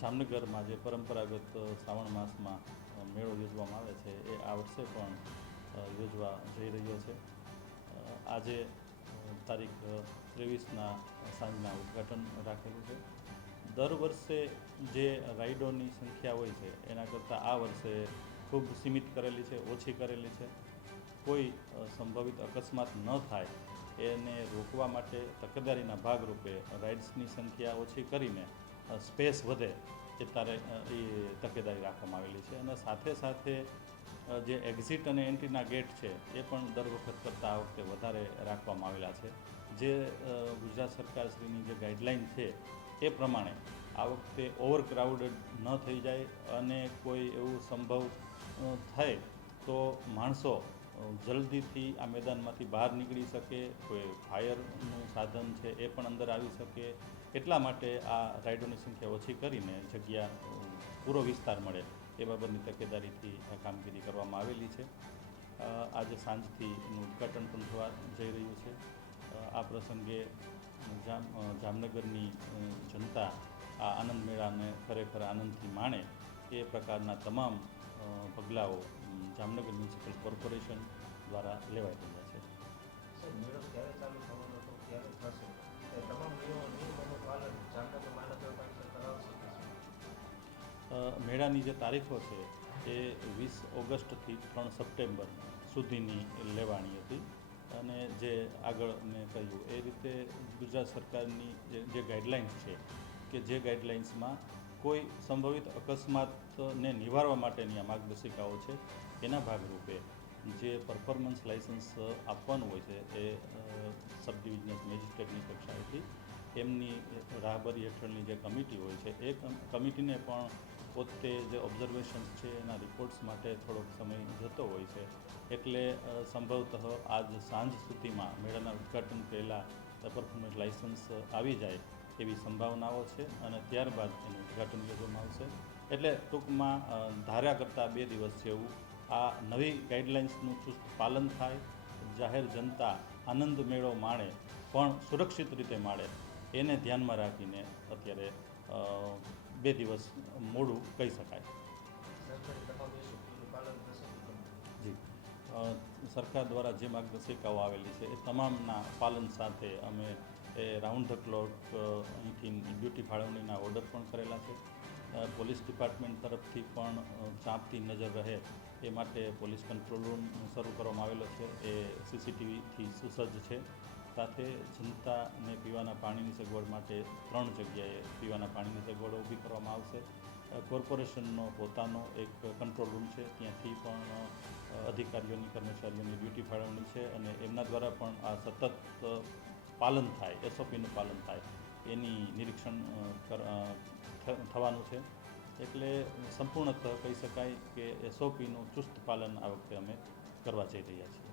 જામનગરમાં જે પરંપરાગત શ્રાવણ માસમાં મેળો યોજવામાં આવે છે એ આ વર્ષે પણ યોજવા જઈ રહ્યો છે. આજે તારીખ 23ના સાંજના ઉદ્ઘાટન રાખેલું છે. દર વર્ષે જે રાઇડોની સંખ્યા હોય છે એના કરતાં આ વર્ષે ખૂબ સીમિત કરેલી છે, ઓછી કરેલી છે. કોઈ સંભવિત અકસ્માત ન થાય એને રોકવા માટે તકેદારીના ભાગરૂપે રાઇડ્સની સંખ્યા ઓછી કરીને સ્પેસ વધે એ તકેદારી રાખવામાં આવેલી છે. અને સાથે સાથે જે એક્ઝિટ અને એન્ટ્રીના ગેટ છે એ પણ દર વખત કરતાં આ વખતે વધારે રાખવામાં આવેલા છે. જે ગુજરાત સરકારશ્રીની જે ગાઈડલાઇન છે એ પ્રમાણે આ વખતે ઓવરક્રાઉડેડ ન થઈ જાય અને કોઈ એવું સંભવ થાય તો માણસો જલ્દીથી આ મેદાનમાંથી બહાર નીકળી શકે, કોઈ ફાયરનું સાધન છે એ પણ અંદર આવી શકે, એટલા માટે આ રાઇડોની સંખ્યા ઓછી કરીને જગ્યા પૂરો વિસ્તાર મળે એ બાબતની તકેદારીથી આ કામગીરી કરવામાં આવેલી છે. આજે સાંજથી એનું ઉદ્ઘાટન પણ થવા જઈ રહ્યું છે. આ પ્રસંગે જામનગરની જનતા આ આનંદ મેળાને ખરેખર આનંદથી માણે એ પ્રકારના તમામ પગલાઓ જામનગર મ્યુનિસિપલ કોર્પોરેશન દ્વારા લેવાઈ રહ્યા છે. મેળો ક્યારે ચાલુ થવાનો હતો, ક્યારે થશે, એ તમામ નિયમોનું પાલન જામનગર મહાનગરપાલિકા કરાવશે? મેળાની જે તારીખો છે એ 20 ઓગસ્ટથી 3 સપ્ટેમ્બર સુધીની લેવાની હતી. અને જે આગળ મેં કહ્યું એ રીતે ગુજરાત સરકારની જે ગાઈડલાઇન્સ છે કે જે ગાઈડલાઇન્સમાં કોઈ સંભવિત અકસ્માતને નિવારવા માટેની આ માર્ગદર્શિકાઓ છે એના ભાગરૂપે જે પરફોર્મન્સ લાઇસન્સ આપવાનું હોય છે એ સબ ડિવિઝનલ મેજિસ્ટ્રેટની કક્ષાએથી એમની રાહબરી હેઠળની જે કમિટી હોય છે એ કમિટીને પણ પોતે જે ઓબ્ઝર્વેશન્સ છે એના રિપોર્ટ્સ માટે થોડોક સમય જતો હોય છે. એટલે સંભવતઃ આજ સાંજ સુધીમાં મેળાના ઉદ્ઘાટન પહેલાં પરફોર્મન્સ લાઇસન્સ આવી જાય એવી સંભાવનાઓ છે અને ત્યારબાદ એનું ઉદ્ઘાટન કરવામાં આવશે. એટલે ટૂંકમાં ધાર્યા કરતાં 2 દિવસ જેવું આ નવી ગાઈડલાઇન્સનું ચુસ્ત પાલન થાય, જાહેર જનતા આનંદ મેળો માણે પણ સુરક્ષિત રીતે માણે એને ધ્યાનમાં રાખીને અત્યારે 2 દિવસ મોડું કહી શકાય. જી, સરકાર દ્વારા જે માર્ગદર્શિકાઓ આવેલી છે એ તમામના પાલન સાથે અમે એ રાઉન્ડ ધ ક્લોક અહીંથી ડ્યુટી ફાળવણીના ઓર્ડર પણ કરેલા છે. પોલીસ ડિપાર્ટમેન્ટ તરફથી પણ ચાંપતી નજર રહે એ માટે પોલીસ કંટ્રોલ રૂમ શરૂ કરવામાં આવેલો છે. એ CCTVથી સુસજ્જ છે. સાથે જનતાને પીવાના પાણીની સગવડ માટે 3 જગ્યાએ પીવાના પાણીની સગવડો ઊભી કરવામાં આવશે. કોર્પોરેશનનો પોતાનો એક કંટ્રોલ રૂમ છે, ત્યાંથી પણ અધિકારીઓની કર્મચારીઓની ડ્યુટી ફાળવણી છે અને એમના દ્વારા પણ આ સતત પાલન થાય, SOPનું પાલન થાય એની નિરીક્ષણ થવાનું છે. એટલે સંપૂર્ણતઃ કહી શકાય કે SOPનું ચુસ્ત પાલન આ વખતે અમે કરવા જઈ રહ્યા છીએ.